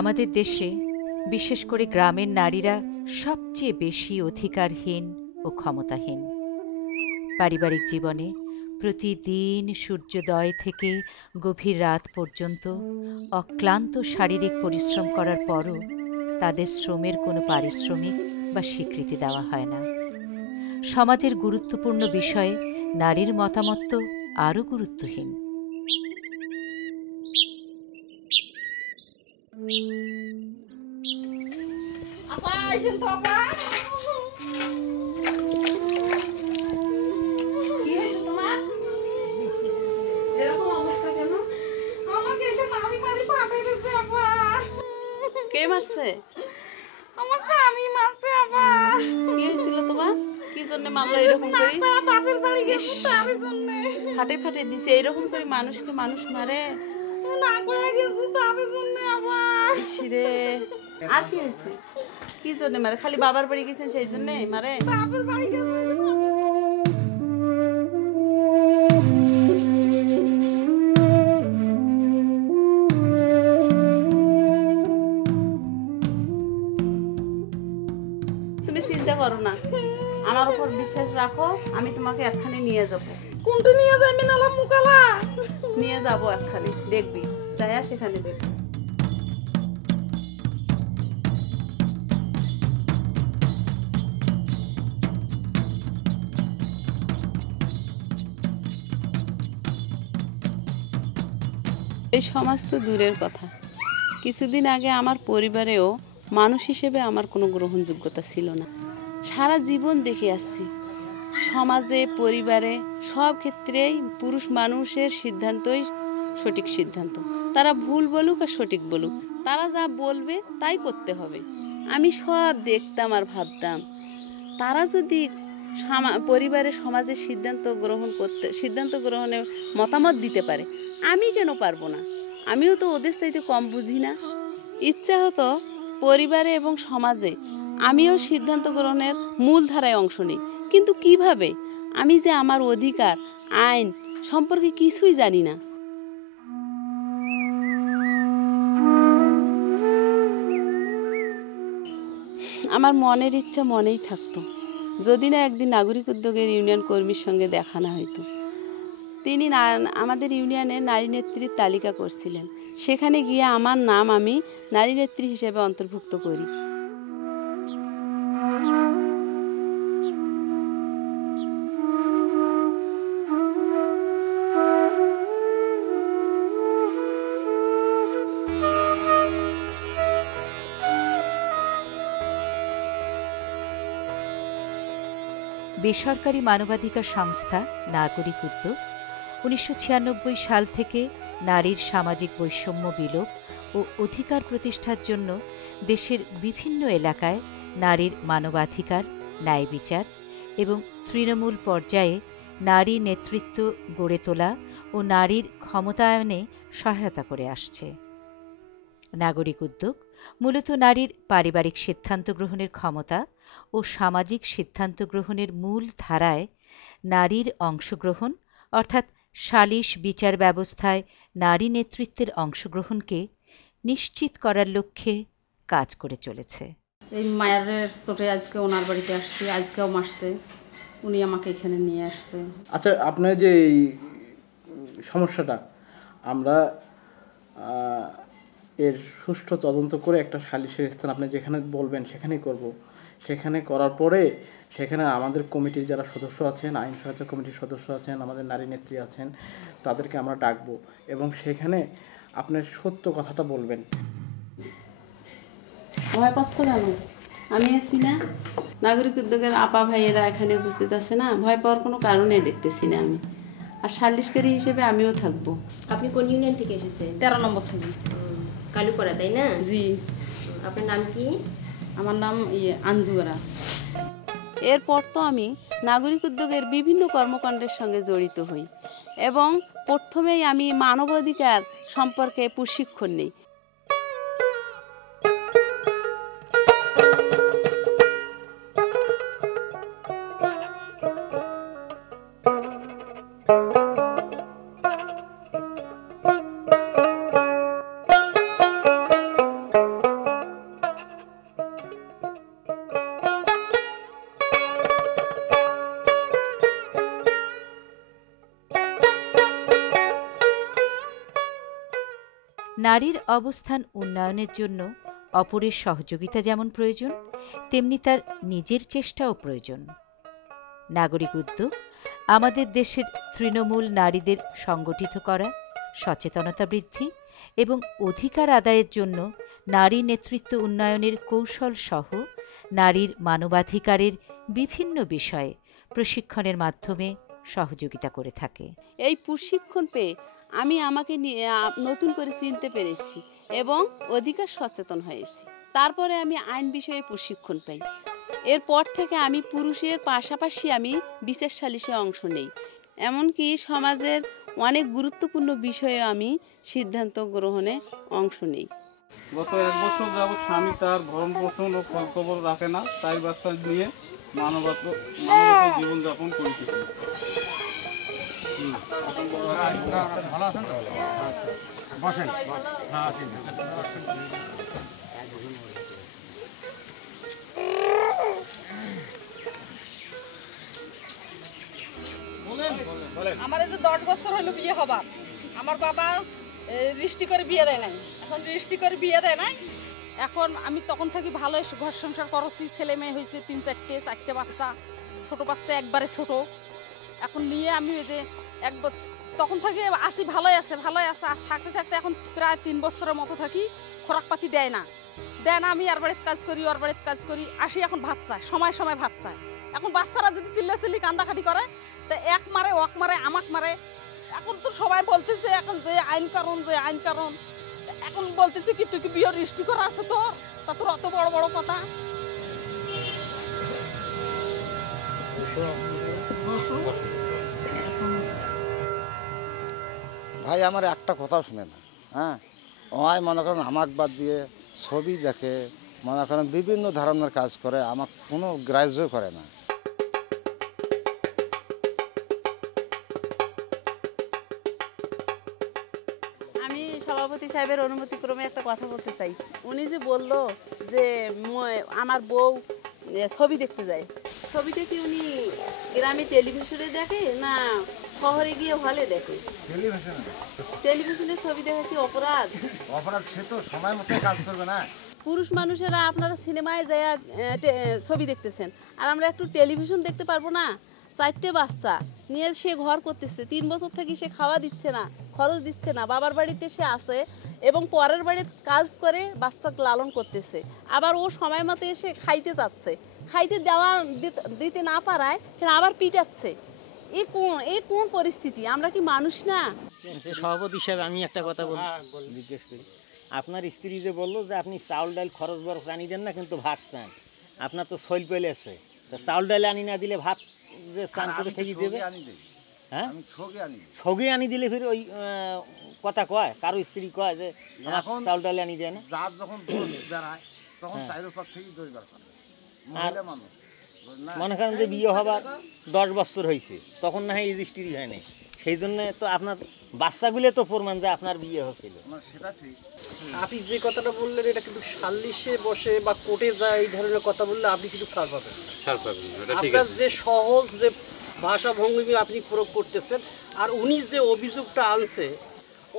আমাদের দেশে বিশেষ করে গ্রামের নারীরা সবচেয়ে বেশি অধিকারহীন ও ক্ষমতাহীন। পারিবারিক জীবনে প্রতিদিন সূর্যোদয় থেকে গভীর রাত পর্যন্ত অক্লান্ত শারীরিক পরিশ্রম করার পরও তাদের শ্রমের কোনো পারিশ্রমিক বা স্বীকৃতি দেওয়া হয় না। সমাজের গুরুত্বপূর্ণ বিষয়ে নারীর মতামত তো আরও গুরুত্বহীন। কে মারছে? আমার স্বামী মারছে আপা। কি হয়েছিল তোমার? কি জন্য মারলো এরকম করে? বাপের বাড়ি গেছি তার জন্য। ফাটে ফাটে দিছে এরকম করে মানুষকে মানুষ মারে? না কয়ে গেছি তার জন্য আপা। ইসরে, আর কি হয়েছে? কি জন্য মারে? খালি বাবার বাড়ি গেছেন সেই জন্য মারে? বাপের বাড়ি গেছি। তুমি চিন্তা করো না, আমার উপর বিশ্বাস রাখো, আমি তোমাকে একখানে নিয়ে যাব। কোনটা নিয়ে যাবি নালা মুকালা? নিয়ে যাব একখানে, দেখবি যাইয়া সেখানে দেখবি। এই সমাজ তো দূরের কথা, কিছুদিন আগে আমার পরিবারেও মানুষ হিসেবে আমার কোনো গ্রহণযোগ্যতা ছিল না। সারা জীবন দেখে আসছি সমাজে পরিবারে সব ক্ষেত্রেই পুরুষ মানুষের সিদ্ধান্তই সঠিক সিদ্ধান্ত। তারা ভুল বলুক আর সঠিক বলুক, তারা যা বলবে তাই করতে হবে। আমি সব দেখতাম আর ভাবতাম, তারা যদি পরিবারে সমাজের সিদ্ধান্ত গ্রহণে মতামত দিতে পারে, আমি কেন পারবো না? আমিও তো ওদের চাইতে কম বুঝি না। ইচ্ছা হতো পরিবারে এবং সমাজে আমিও সিদ্ধান্ত গ্রহণের মূল ধারায় অংশ নিই, কিন্তু কিভাবে? আমি যে আমার অধিকার আইন সম্পর্কে কিছুই জানি না। আমার মনের ইচ্ছা মনেই থাকতো, যদি না একদিন নাগরিক উদ্যোগের ইউনিয়ন কর্মীর সঙ্গে দেখা না হইতো। তিনি আমাদের ইউনিয়নে নারী নেত্রীর তালিকা করছিলেন, সেখানে গিয়ে আমার নাম আমি নারী নেত্রী হিসেবে অন্তর্ভুক্ত করি। বেসরকারি মানবাধিকার সংস্থা নাগরিক উদ্যোগ ১৯৯৬ সাল থেকে নারীর সামাজিক বৈষম্য বিলোপ ও অধিকার প্রতিষ্ঠার জন্য দেশের বিভিন্ন এলাকায় নারীর মানবাধিকার, ন্যায় বিচার এবং তৃণমূল পর্যায়ে নারী নেতৃত্ব গড়ে তোলা ও নারীর ক্ষমতায়নে সহায়তা করে আসছে। নাগরিক উদ্যোগ মূলত নারীর পারিবারিক সিদ্ধান্ত গ্রহণের ক্ষমতা ও সামাজিক সিদ্ধান্ত গ্রহণের মূল ধারায় নারীর অংশগ্রহণ অর্থাৎ সালিশ বিচার ব্যবস্থায় নারী নেতৃত্বের অংশগ্রহণকে নিশ্চিত করার লক্ষ্যে কাজ করে চলেছে। এই মায়ের চোটে আজকে ওনার বাড়িতে আসছি, আজকেও মারছে, উনি আমাকে এখানে নিয়ে আসছে। আচ্ছা, আপনার যে এই সমস্যাটা, আমরা এর সুষ্ঠু তদন্ত করে একটা সালিশের স্থান আপনি যেখানে বলবেন সেখানেই করব। সেখানে করার পরে সেখানে আমাদের কমিটির যারা সদস্য আছেন, আইন সহায়তা কমিটির সদস্য আছেন, আমাদের নারী নেত্রী আছেন, তাদেরকে আমরা ডাকবো এবং সেখানে আপনার সত্য কথাটা বলবেন। ভয় পাচ্ছ কেন? আমি আছি না, নাগরিক উদ্যোগের আপা ভাইয়েরা এখানে উপস্থিত আছে না, ভয় পাওয়ার কোনো কারণে দেখতেছি না আমি। আর সালিশকারী হিসেবে আমিও থাকবো। আপনি কোন ইউনিয়ন থেকে এসেছেন? 13 নম্বর থেকে। কালুপাড়া, তাই না? জি। আপনার নাম কি? আমার নাম আঞ্জুরা। এরপর তো আমি নাগরিক উদ্যোগের বিভিন্ন কর্মকাণ্ডের সঙ্গে জড়িত হই এবং প্রথমেই আমি মানবাধিকার সম্পর্কে প্রশিক্ষণ নিই। নারীর অবস্থান উন্নয়নের জন্য অপরের সহযোগিতা যেমন প্রয়োজন, তেমনি তার নিজের চেষ্টাও প্রয়োজন। নাগরিক উদ্যোগ আমাদের দেশের তৃণমূল নারীদের সংগঠিত করা, সচেতনতা বৃদ্ধি এবং অধিকার আদায়ের জন্য নারী নেতৃত্ব উন্নয়নের কৌশল সহ নারীর মানবাধিকারের বিভিন্ন বিষয়ে প্রশিক্ষণের মাধ্যমে সহযোগিতা করে থাকে। এই প্রশিক্ষণ পেয়ে আমি আমাকে নতুন করে চিনতে পেরেছি এবং অধিকার সচেতন হয়েছি। তারপরে আমি আইন বিষয়ে প্রশিক্ষণ পাই। এরপর থেকে আমি পুরুষের পাশাপাশি আমি বিচার সালিশে অংশ নেই। এমনকি সমাজের অনেক গুরুত্বপূর্ণ বিষয়ে আমি সিদ্ধান্ত গ্রহণে অংশ নেই। গত 1 বছর যাবৎ স্বামী তার ভরণ পোষণ ও খোঁজ খবর রাখে না, তাই বাচ্চা নিয়ে মানবত জীবনযাপন করেছে। ভালো আছেন তো? বসেন। হ্যাঁ আসেন। আমার এই যে 10 বছর হলো বিয়ে হবার, আমার বাবা রেজিস্ট্রি করে বিয়ে দেয় নাই। এখন রেজিস্ট্রি করে বিয়ে দেয় নাই। এখন আমি তখন থেকে ভালো ঘর সংসার করছি, ছেলে মেয়ে হয়েছে 3-4টে বাচ্চা, ছোট বাচ্চা একবারে ছোট। এখন নিয়ে আমি ওই যে তখন থেকে আসি ভালোই আছে থাকতে থাকতে এখন প্রায় 3 বছরের মতো থাকি। খোরাকপাতি দেয় না। আমি আর বাড়িতে কাজ করি, ওর বাড়িতে কাজ করি, আসি এখন ভাত চায়, সময় সময় ভাত চায়। এখন বাচ্চারা যদি চিল্লাচিল্লি কান্দাকাটি করে তা এক মারে ওক মারে আমাক মারে। এখন তো সবাই বলতেছে এখন যে আইন কারণ এখন বলতেছে কি তুই কি বিয়ে রেজিস্ট্রি করা আছে তোর, তা তোর অত বড় বড় কথা। ভাই আমার একটা কথা শুনে না, হ্যাঁ ওই মনে করেন আমাকে বাদ দিয়ে ছবি দেখে, মনে করেন বিভিন্ন ধরনের কাজ করে, আমাকে কোনো গ্রাহ্য করে না। আমি সভাপতি সাহেবের অনুমতিক্রমে একটা কথা বলতে চাই। উনি যে বলল যে আমার বউ ছবি দেখতে যায়, ছবিটা কি উনি গ্রামে টেলিভিশনে দেখে না শহরে গিয়ে হলে দেখে? টেলিভিশনে ছবি দেখা কি অপরাধ? সে তো সময় মতো কাজ করবে না। পুরুষ মানুষেরা আপনারা সিনেমায় যায় ছবি দেখতেছেন, আর আমরা একটু টেলিভিশন দেখতে পারবো না? 4টে বাচ্চা নিয়ে সে ঘর করতেছে, 3 বছর থেকে সে খাওয়া দিচ্ছে না, খরচ দিচ্ছে না, বাবার বাড়িতে সে আসে এবং পরের বাড়িতে কাজ করে বাচ্চা লালন করতেছে। আবার ও সময় মতো এসে খাইতে চাচ্ছে, খাইতে দিতে না পারায় আবার পিটাচ্ছে। এই কোন পরিস্থিতি? আমরা কি মানুষ না? সভাপতি হিসাবে আমি একটা কথা জিজ্ঞেস করি, আপনার স্ত্রী যে বললো যে আপনি চাউল ডাল খরচ বরচ আনি দেন না কিন্তু ভাত চান, আপনার তো শৈল পেলে আছে, চাউল ডাল আনি না দিলে ভাত যে চান করে থেকে দেবে? হ্যাঁ সগে আনি দিলে ফির ওই কথা কয়, কারো স্ত্রী কয় যে চাউল ডাল আনি দেয় না? মনে করেন যে বিয়ে হবার 10 বছর হয়েছে, তখন না হয় রেজিস্ট্রি হয় নাই, সেই জন্য তো আপনার বাচ্চাগুলো তো প্রমাণ যে আপনার বিয়ে হয়েছিল। সেটা ঠিক। আপনি যে কথাটা বললেন এটা কিন্তু সালিশে বসে বা কোর্টে যায় এই ধরনের কথা বললে আপনি কিন্তু ছাড় পাবেন। আপনার যে সহজ যে ভাষা ভঙ্গি আপনি প্রয়োগ করতেছেন, আর উনি যে অভিযোগটা আনছে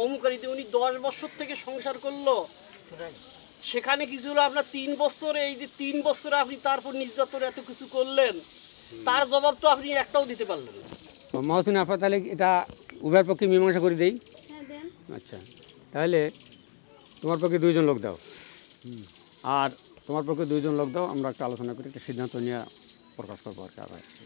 অমুকারিতে উনি 10 বছর থেকে সংসার করলো, সেখানে কিছু হলো আপনার 3 বছরে, এই যে 3 বছরে আপনি তারপর নির্যাতন এত কিছু করলেন, তার জবাব তো আপনি একটাও দিতে পারলেন না। মহসিন আপা, তাহলে এটা উভয়ের পক্ষে মীমাংসা করে দেই। আচ্ছা, তাহলে তোমার পক্ষে 2 জন লোক দাও, আর তোমার পক্ষে 2 জন লোক দাও, আমরা একটা আলোচনা করি, একটা সিদ্ধান্ত নিয়ে প্রকাশ করবো আর কি।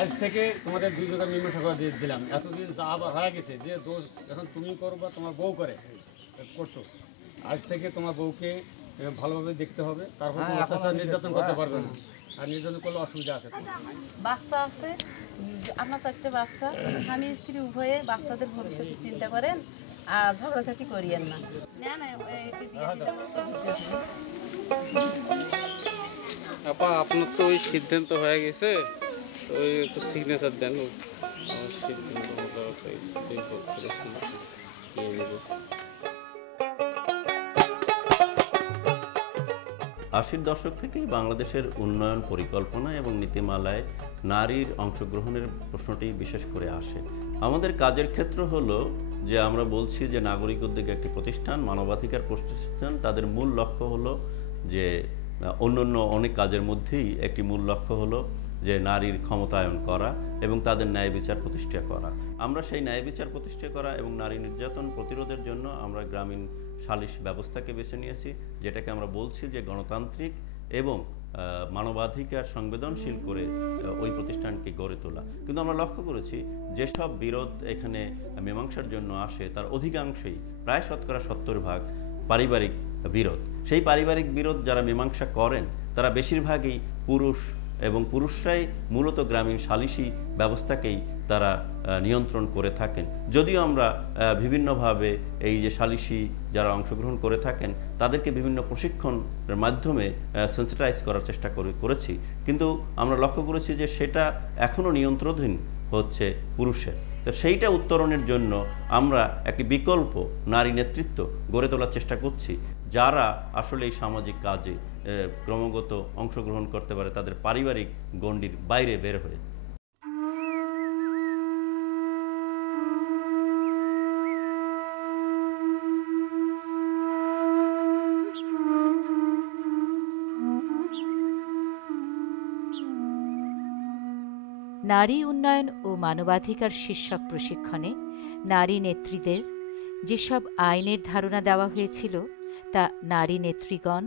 আজ থেকে তোমাদের 2 জনের মীমাংসা করে দিয়ে দিলাম। এতদিন যা আবার হয়ে গেছে যে দোষ এখন তুমি করো বা তোমার বউ করছো, আজ থেকে তোমার বউকে ভালোভাবে দেখতে হবে, তারপর অত্যাচার নির্যাতন করতে পারবে না। আর নির্জনে করলে অসুবিধা আছে তো? বাচ্চা আছে, আপনার 4টে বাচ্চা, স্বামী স্ত্রী উভয়ে বাচ্চাদের ভবিষ্যতে চিন্তা করেন আর ঝগড়াঝাটি করিয়েন না। আপা আপনার তো ওই সিদ্ধান্ত হয়ে গেছে, ওই একটু সিগনেচার দেন। আমার সিদ্ধান্ত মতো নেব। 80-র দশক থেকেই বাংলাদেশের উন্নয়ন পরিকল্পনা এবং নীতিমালায় নারীর অংশগ্রহণের প্রশ্নটি বিশেষ করে আসে। আমাদের কাজের ক্ষেত্র হলো যে আমরা বলছি যে নাগরিক উদ্যোগ একটি প্রতিষ্ঠান, মানবাধিকার প্রতিষ্ঠান, তাদের মূল লক্ষ্য হলো যে অন্যান্য অনেক কাজের মধ্যেই একটি মূল লক্ষ্য হলো যে নারীর ক্ষমতায়ন করা এবং তাদের ন্যায় বিচার প্রতিষ্ঠা করা। আমরা সেই ন্যায় বিচার প্রতিষ্ঠা করা এবং নারী নির্যাতন প্রতিরোধের জন্য আমরা গ্রামীণ সালিশ ব্যবস্থাকে বেছে নিয়েছি, যেটাকে আমরা বলছি যে গণতান্ত্রিক এবং মানবাধিকার সংবেদনশীল করে ওই প্রতিষ্ঠানকে গড়ে তোলা। কিন্তু আমরা লক্ষ্য করেছি যেসব বিরোধ এখানে মীমাংসার জন্য আসে তার অধিকাংশই, প্রায় 70% পারিবারিক বিরোধ। সেই পারিবারিক বিরোধ যারা মীমাংসা করেন তারা বেশিরভাগই পুরুষ, এবং পুরুষরাই মূলত গ্রামীণ সালিশি ব্যবস্থাকেই তারা নিয়ন্ত্রণ করে থাকেন। যদিও আমরা বিভিন্নভাবে এই যে সালিশি যারা অংশগ্রহণ করে থাকেন তাদেরকে বিভিন্ন প্রশিক্ষণের মাধ্যমে সেন্সিটাইজ করার চেষ্টা করেছি, কিন্তু আমরা লক্ষ্য করেছি যে সেটা এখনও নিয়ন্ত্রণাধীন হচ্ছে পুরুষের। তো সেইটা উত্তরণের জন্য আমরা একটি বিকল্প নারী নেতৃত্ব গড়ে তোলার চেষ্টা করছি, যারা আসলে এই সামাজিক কাজে ক্রমাগত অংশগ্রহণ করতে পারে তাদের পারিবারিক গণ্ডির বাইরে বের হয়ে। নারী উন্নয়ন ও মানবাধিকার শীর্ষক প্রশিক্ষণে নারী নেত্রীদের যেসব আইনের ধারণা দেওয়া হয়েছিল তা নারী নেত্রীগণ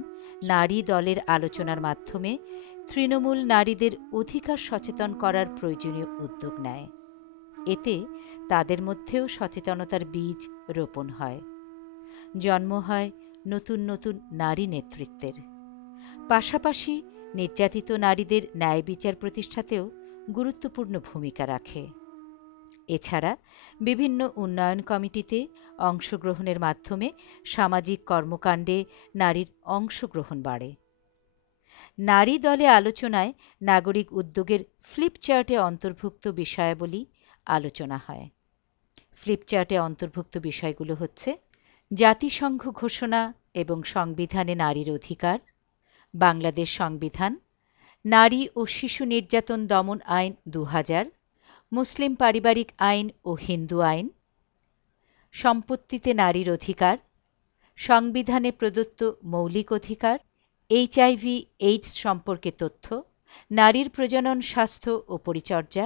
নারী দলের আলোচনার মাধ্যমে তৃণমূল নারীদের অধিকার সচেতন করার প্রয়োজনীয় উদ্যোগ নেয়। এতে তাদের মধ্যেও সচেতনতার বীজ রোপণ হয়, জন্ম হয় নতুন নতুন নারী নেতৃত্বের। পাশাপাশি নির্যাতিত নারীদের ন্যায় বিচার প্রতিষ্ঠাতেও গুরুত্বপূর্ণ ভূমিকা রাখে। এছাড়া বিভিন্ন উন্নয়ন কমিটিতে অংশগ্রহণের মাধ্যমে সামাজিক কর্মকাণ্ডে নারীর অংশগ্রহণ বাড়ে। নারী দলে আলোচনায় নাগরিক উদ্যোগের ফ্লিপচার্টে অন্তর্ভুক্ত বিষয়াবলী আলোচনা হয়। ফ্লিপচার্টে অন্তর্ভুক্ত বিষয়গুলো হচ্ছে: জাতিসংঘ ঘোষণা এবং সংবিধানে নারীর অধিকার, বাংলাদেশ সংবিধান, নারী ও শিশু নির্যাতন দমন আইন 2000, মুসলিম পারিবারিক আইন ও হিন্দু আইন, সম্পত্তিতে নারীর অধিকার, সংবিধানে প্রদত্ত মৌলিক অধিকার, HIV/AIDS সম্পর্কে তথ্য, নারীর প্রজনন স্বাস্থ্য ও পরিচর্যা,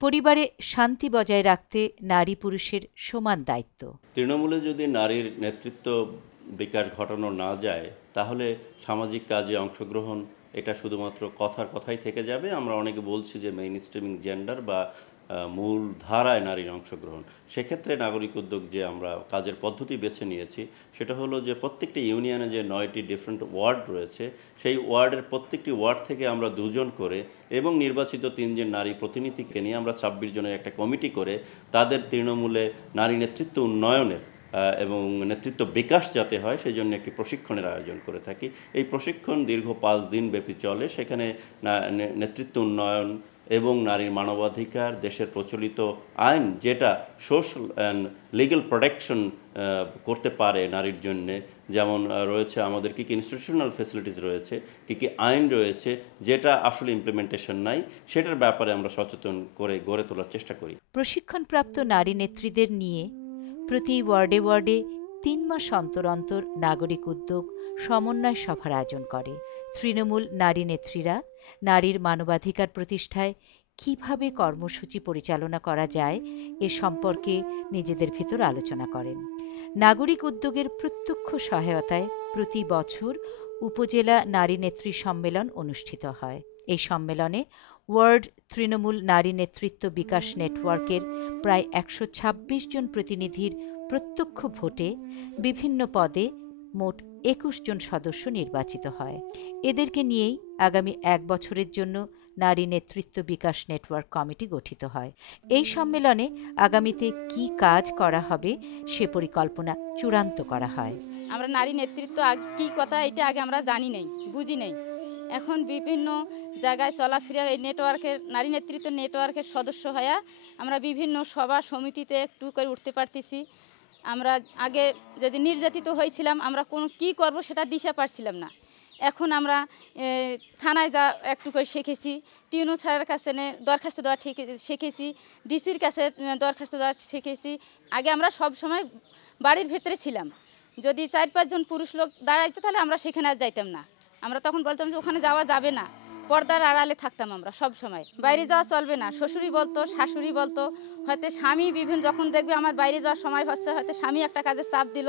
পরিবারে শান্তি বজায় রাখতে নারী পুরুষের সমান দায়িত্ব। তৃণমূলে যদি নারীর নেতৃত্ব বিকাশ ঘটানো না যায় তাহলে সামাজিক কাজে অংশগ্রহণ এটা শুধুমাত্র কথাই থেকে যাবে। আমরা অনেকে বলছি যে মেইন স্ট্রিমিং জেন্ডার বা মূল ধারায় নারীর অংশগ্রহণ। সেক্ষেত্রে নাগরিক উদ্যোগ যে আমরা কাজের পদ্ধতি বেছে নিয়েছি সেটা হলো যে প্রত্যেকটি ইউনিয়নে যে 9টি ডিফারেন্ট ওয়ার্ড রয়েছে সেই ওয়ার্ডের প্রত্যেকটি ওয়ার্ড থেকে আমরা 2 জন করে এবং নির্বাচিত 3 জন নারী প্রতিনিধিকে নিয়ে আমরা 26 জনের একটা কমিটি করে তাদের তৃণমূলে নারী নেতৃত্ব উন্নয়নের এবং নেতৃত্ব বিকাশ যাতে হয় সেই জন্য একটি প্রশিক্ষণের আয়োজন করে থাকি। এই প্রশিক্ষণ দীর্ঘ 5 দিন ব্যাপী চলে। সেখানে নেতৃত্ব উন্নয়ন এবং নারীর মানবাধিকার, দেশের প্রচলিত আইন যেটা সোশ্যাল অ্যান্ড লিগ্যাল প্রোটেকশন করতে পারে নারীর জন্যে, যেমন রয়েছে আমাদের কী কী ইনস্টিটিউশনাল ফেসিলিটিস রয়েছে, কী কী আইন রয়েছে যেটা আসলে ইমপ্লিমেন্টেশন নাই, সেটার ব্যাপারে আমরা সচেতন করে গড়ে তোলার চেষ্টা করি। প্রশিক্ষণপ্রাপ্ত নারী নেত্রীদের নিয়ে প্রতি ওয়ার্ডে ওয়ার্ডে 3 মাস অন্তর অন্তর নাগরিক উদ্যোগ সমন্বয় সভার আয়োজন করে। তৃণমূল নারী নেত্রীরা নারীর মানবাধিকার প্রতিষ্ঠায় কিভাবে কর্মসূচি পরিচালনা করা যায় এ সম্পর্কে নিজেদের ভিতর আলোচনা করেন। নাগরিক উদ্যোগের প্রত্যক্ষ সহায়তায় প্রতি বছর উপজেলা নারী নেত্রী সম্মেলন অনুষ্ঠিত হয়। এই সম্মেলনে ওয়ার্ড তৃণমূল নারী নেতৃত্ব বিকাশ নেটওয়ার্কের প্রায় 126 জন প্রতিনিধির প্রত্যক্ষ ভোটে বিভিন্ন পদে মোট 21 জন সদস্য নির্বাচিত হয়। এদেরকে নিয়েই আগামী 1 বছরের জন্য নারী নেতৃত্ব বিকাশ নেটওয়ার্ক কমিটি গঠিত হয়। এই সম্মেলনে আগামীতে কি কাজ করা হবে সে পরিকল্পনা চূড়ান্ত করা হয়। আমরা নারী নেতৃত্ব কী কথা এটা আগে আমরা জানি নেই, বুঝি নেই। এখন বিভিন্ন জায়গায় চলাফেরা এই নেটওয়ার্কের নারী নেতৃত্ব নেটওয়ার্কের সদস্য হয়ে আমরা বিভিন্ন সভা সমিতিতে একটু করে উঠতে পারতেছি। আমরা আগে যদি নির্যাতিত হয়েছিলাম, আমরা কোনো কী করব সেটা দিশা পারছিলাম না। এখন আমরা থানায় যা একটু করে শিখেছি, টিউনো স্যারের কাছে দরখাস্ত দেওয়া শিখেছি, ডিসির কাছে দরখাস্ত দেওয়া শিখেছি। আগে আমরা সব সময় বাড়ির ভেতরে ছিলাম, যদি 4-5 জন পুরুষ লোক দাঁড়াইতো তাহলে আমরা সেখানে আর যাইতাম না। আমরা তখন বলতাম যে ওখানে যাওয়া যাবে না, পর্দার আড়ালে থাকতাম আমরা সব সময়। বাইরে যাওয়া চলবে না, শ্বশুরি বলতো, শাশুড়ি বলতো, হয়তো স্বামী বিভিন্ন যখন দেখবে আমার বাইরে যাওয়ার সময় হচ্ছে, হয়তো স্বামী একটা কাজে চাপ দিল,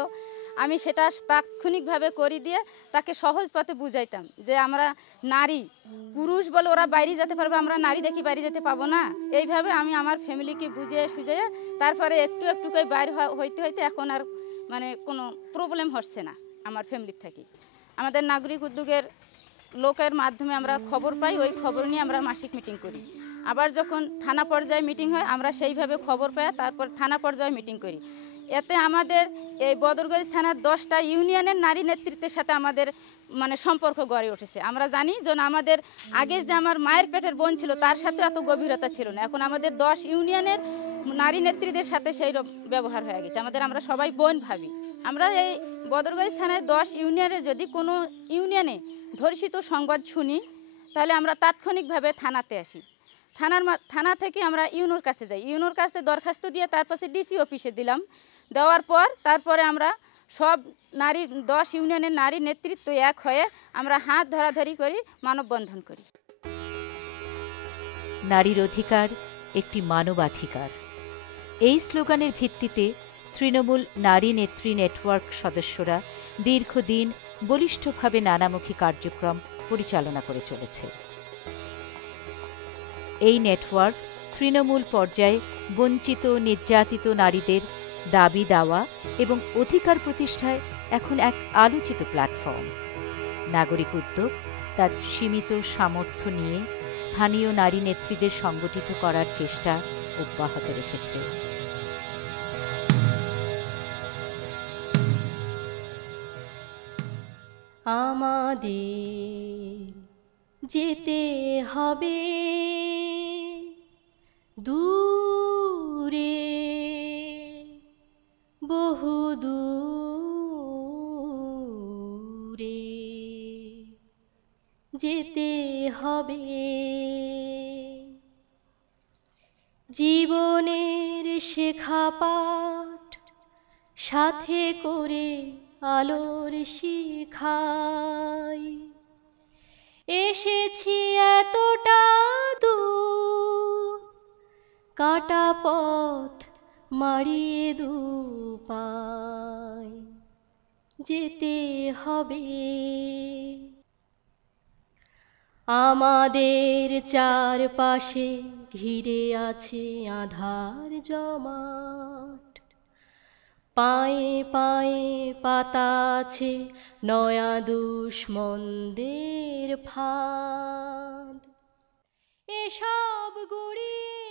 আমি সেটা তাৎক্ষণিকভাবে করে দিয়ে তাকে সহজ পথে বুঝাইতাম যে আমরা নারী, পুরুষ বলে ওরা বাইরে যেতে পারবে, আমরা নারী দেখি বাইরে যেতে পাবো না। এইভাবে আমি আমার ফ্যামিলিকে বুঝিয়ে সুঝিয়ে তারপরে একটু একটু করে বাইরে হইতে হইতে এখন আর মানে কোনো প্রবলেম হচ্ছে না আমার ফ্যামিলির থেকে। আমাদের নাগরিক উদ্যোগের লোকের মাধ্যমে আমরা খবর পাই, ওই খবর নিয়ে আমরা মাসিক মিটিং করি। আবার যখন থানা পর্যায়ে মিটিং হয় আমরা সেইভাবে খবর পাই, তারপর থানা পর্যায়ে মিটিং করি। এতে আমাদের এই বদরগঞ্জ থানার 10টা ইউনিয়নের নারী নেতৃত্বের সাথে আমাদের মানে সম্পর্ক গড়ে উঠেছে। আমরা জানি যে আমাদের আগের যে আমার মায়ের পেটের বোন ছিল তার সাথে এত গভীরতা ছিল না, এখন আমাদের 10 ইউনিয়নের নারী নেত্রীদের সাথে সেই ব্যবহার হয়ে গেছে, আমরা সবাই বোন ভাবি। আমরা এই বদরগঞ্জ থানায় 10 ইউনিয়নের যদি কোনো ইউনিয়নে ধর্ষিত সংবাদ শুনি তাহলে আমরা তাৎক্ষণিকভাবে থানাতে আসি। থানা থেকে আমরা ইউনোর কাছে যাই, ইউনোর কাছে দরখাস্ত দিয়ে তারপরে ডিসি অফিসে দিলাম। দেওয়ার পর তারপরে আমরা সব 10 ইউনিয়নের নারী নেতৃত্ব এক হয়ে আমরা হাত ধরাধরি করি, মানববন্ধন করি। নারীর অধিকার একটি মানবাধিকার, এই স্লোগানের ভিত্তিতে তৃণমূল নারী নেত্রী নেটওয়ার্ক সদস্যরা দীর্ঘদিন বলিষ্ঠভাবে নানামুখী কার্যক্রম পরিচালনা করে চলেছে। এই নেটওয়ার্ক তৃণমূল পর্যায়ে বঞ্চিত নির্যাতিত নারীদের দাবি দাওয়া এবং অধিকার প্রতিষ্ঠায় এখন এক আলোচিত প্ল্যাটফর্ম। নাগরিক উদ্যোগ তার সীমিত সামর্থ্য নিয়ে স্থানীয় নারী নেত্রীদের সংগঠিত করার চেষ্টা অব্যাহত রেখেছে। আমাদের যেতে হবে দূরে, বহু দূরে যেতে হবে, জীবনের শেখা পাঠ সাথে করে আলোর শিখায়, এসেছি এতটা দূর, কাটা পথ মারিয়ে দুপায় যেতে হবে। আমাদের চারপাশে ঘিরে আছে আঁধার জমাট, পায়ে পায়ে পাতা আছে নয়া দুশ্মনদের ফাঁদ, এসব গুড়িয়ে